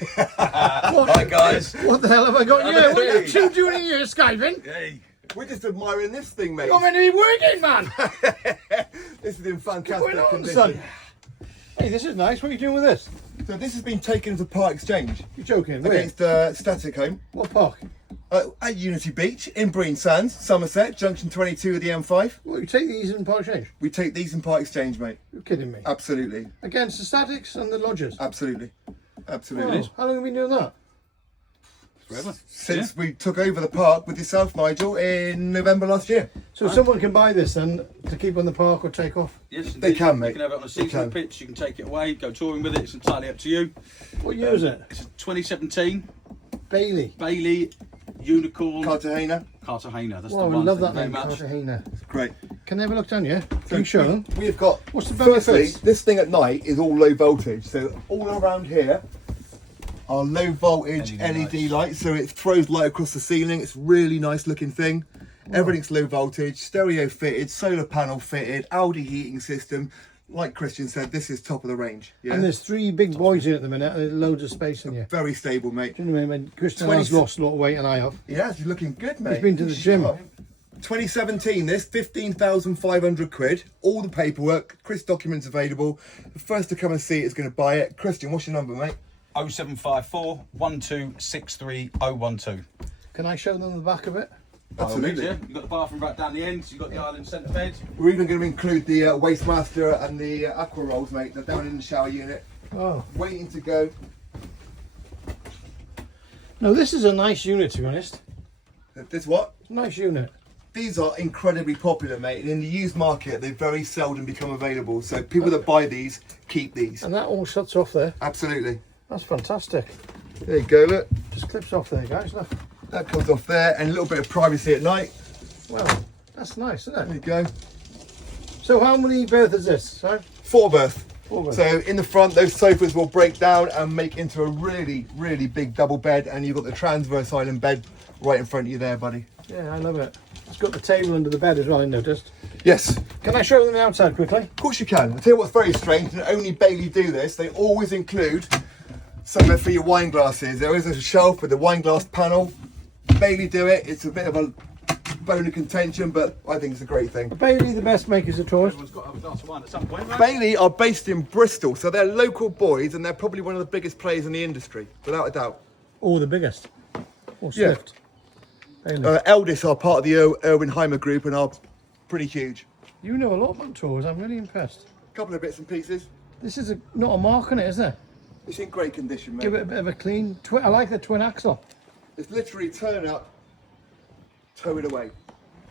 Hi guys. What the hell have I got you? What are you two doing here, Skyvin? Hey. We're just admiring this thing, mate. You're meant to be working, man. This is in What's fantastic going on, condition. son? Hey, this is nice. What are you doing with this? So this has been taken as a part exchange You're joking. Where? against Static Home What park? at Unity Beach in Breen Sands, Somerset, junction 22 of the M5. Well, you take these in part exchange. We take these in part exchange, mate. You're kidding me. Absolutely, Against the statics and the lodgers. absolutely, absolutely. Wow. How long have you been doing that? Forever. Since we took over the park with yourself, Nigel, in November last year. So someone can buy this then to keep on the park or take off. Yes, They indeed. can, mate. You can have it on a seasonal can. pitch. You can take it away, go touring with it. It's entirely up to you. What year is it? It's a 2017 Bailey. Bailey Unicorn Cartagena. Cartagena. That's Wow, the I one. love Thank that you very name, much. Cartagena. Great. Can they have a look down here? Can you show them? We have got. What's the Firstly, benefits? this thing at night is all low voltage. So all around here are low voltage LED lights. So it throws light across the ceiling. It's really nice looking thing. Everything's low voltage, stereo fitted, solar panel fitted, Aldi heating system. Like Christian said, this is top of the range. Yeah. And there's three big boys here at the minute and there's loads of space in here. Very stable, mate. Do you know what I mean? Christian 20 has lost a lot of weight and I have. Yeah, you're looking good, mate. He's been to the gym. 2017, this 15,500 quid. All the paperwork, Chris documents available. The first to come and see it is going to buy it. Christian, what's your number, mate? 0754 1263012. Can I show them the back of it? Absolutely. Yeah. You've got the bathroom right down the end. You've got the island centre bed. We're even going to include the Wastemaster and the Aqua Rolls, mate. They're down in the shower unit, Oh. waiting to go. No, this is a nice unit to be honest. This what? It's a nice unit. These are incredibly popular, mate. And in the used market, they very seldom become available. So people that buy these, keep these. And that all shuts off there. Absolutely. That's fantastic. There you go, look. Just clips off there, guys. Look. That comes off there, and a little bit of privacy at night. Wow, that's nice, isn't There it? you go. So how many berths is this? Sorry? 4 berth. 4 berths. So in the front, those sofas will break down and make into a really, really big double bed, and you've got the transverse island bed right in front of you there, buddy. Yeah, I love it. It's got the table under the bed as well, I noticed. Yes, Can I show them the outside quickly? of course you can. I'll tell you what's very strange, and only Bailey do this, they always include somewhere for your wine glasses. There is a shelf with a wine glass panel. Bailey do it. It's a bit of a bone of contention, but I think it's a great thing. Bailey, the best makers of toys. Everyone's got to have a glass of wine at some point, right? Bailey are based in Bristol, so they're local boys, and they're probably one of the biggest players in the industry, without a doubt. Oh, the biggest. Or Yeah. Swift. Bailey. Eldest are part of the Erwin-Heimer group and are pretty huge. You know a lot about toys. I'm really impressed. Couple of bits and pieces. This is not a mark on it, is there? It's in great condition, mate. Give it a bit of a clean. I like the twin axle. It's literally turn up, tow it away.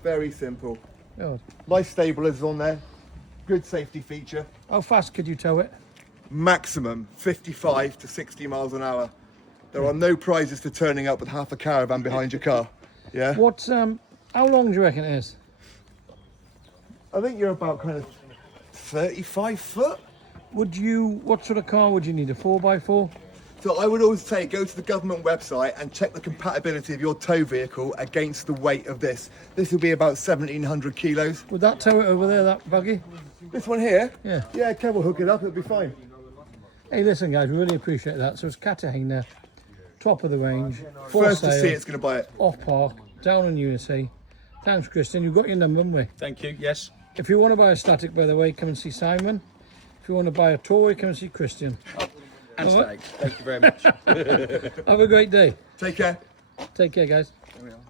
Very simple. God. Life stabilizers on there. Good safety feature. How fast could you tow it? Maximum 55 to 60 miles an hour. There are no prizes for turning up with half a caravan behind your car. Yeah. What? How long do you reckon it is? I think you're about kind of 35 foot. What sort of car would you need? A 4x4? So I would always say go to the government website and check the compatibility of your tow vehicle against the weight of this. This will be about 1,700 kilos. Would that tow it over there, that buggy? This one here? Yeah. Yeah, Kev will hook it up, it'll be fine. Hey, listen, guys, we really appreciate that. So it's Cartagena, top of the range, for First to sale, see it's going to buy it. off park, down on Unity. Thanks, Christian. You've got your number, haven't we? Thank you. Yes. If you want to buy a static, by the way, come and see Simon. If you want to buy a toy, come and see Christian. And steak. Thank you very much. Have a great day. Take care. Take care, guys.